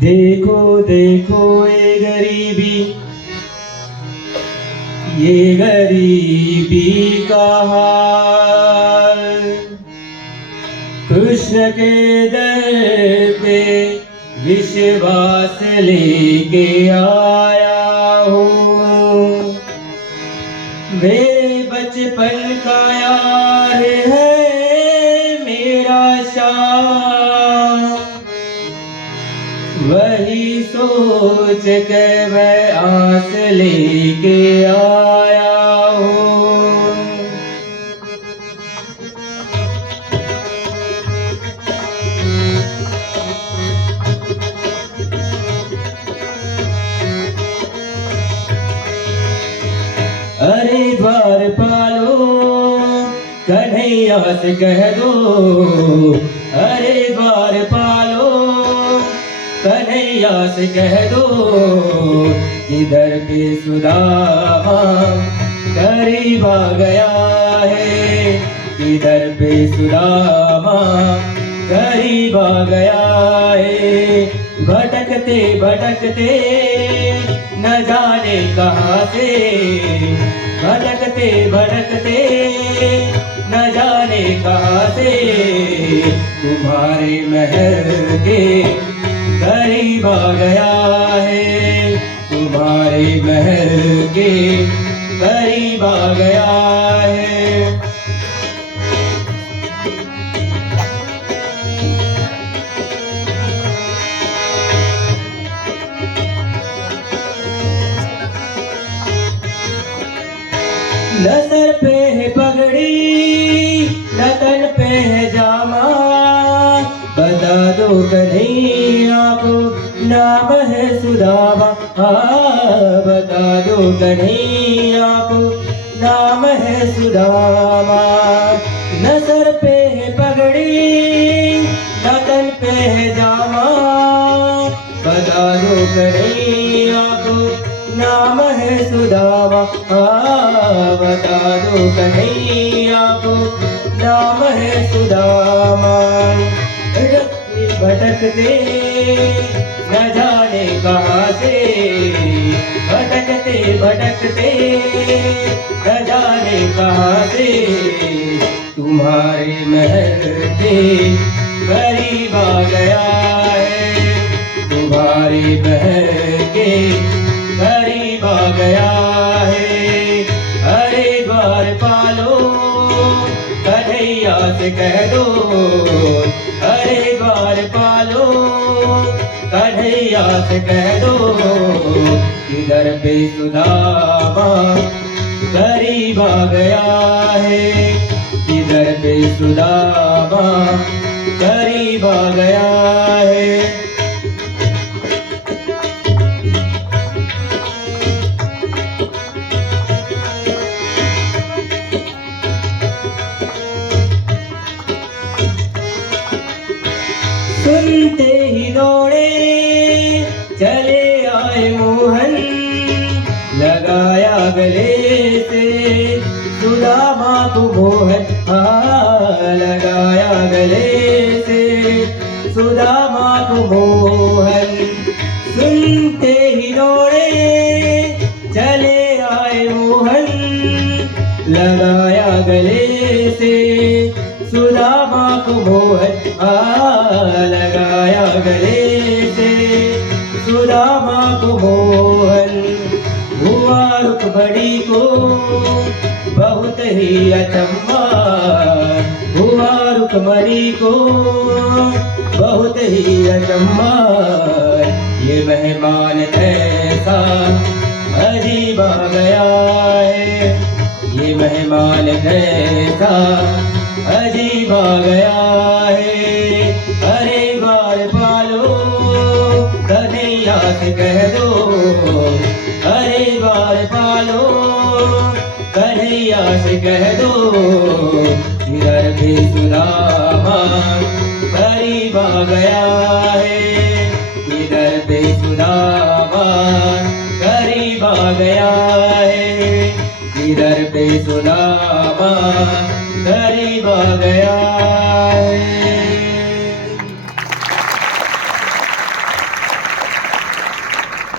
देखो देखो ये गरीबी का हाल। कृष्ण के दर पे विश्वास लेके आया हूँ। मेरे बचपन का यार है मेरा शाह, वही सोच के मैं आस लेके आया हूँ। अरे द्वार पालो कन्हैया से कह दो, अरे द्वार पालो कन्हैया से कह दो, इधर पे सुदामा करीब आ गया है, इधर पे सुदामा करीब आ गया है। भटकते भटकते न जाने कहाँ से, भटकते भटकते न जाने कहाँ से, तुम्हारे महल के करीब आ गया है, तुम्हारे महल के करीब आ गया है। न सर पे है पगड़ी न तन पे है जामा, बता दो कन्हैया को नाम है सुदामा, बता दो कन्हैया को नाम है सुदामा। न सर पे है पगड़ी न तन पे है जामा, बता दो कन्हैया को नाम है सुदामा, बता दो कन्हैया को नाम है सुदामा। भटकते न जाने कहाँ से, भटकते भटकते न जाने कहाँ से, तुम्हारे महल के करीब आ गया है, तुम्हारे महल के करीब आ गया है। अरे द्वार पालो कन्हैया से कह दो, अरे द्वार पालो कन्हैया से कह दो, इधर पे सुदामा करीब आ गया है, इधर पे सुदामा करीब आ गया है। सुनते ही दौड़े चले आए मोहन, लगाया गले से सुदामा को मोहन, लगाया गले से सुदामा को मोहन। सुनते ही दौड़े चले आए मोहन, लगाया गले से सुदामा को मोहन, लगाया गले से सुदामा को मोहन। हुआ रुकमणी को बहुत ही अचंभा, हुआ रुकमणी को बहुत ही अचंभा, ये मेहमान ऐसा अजीब आ गया है, ये मेहमान ऐसा अजीब आ गया है। अरे द्वार पालो कन्हैया से कह दो, अरे द्वार पालो कन्हैया से कह दो, इधर भी सुदामा करीब आ गया है, इधर भी सुदामा करीब आ गया है, इधर पे सुदामा करीब आ गया।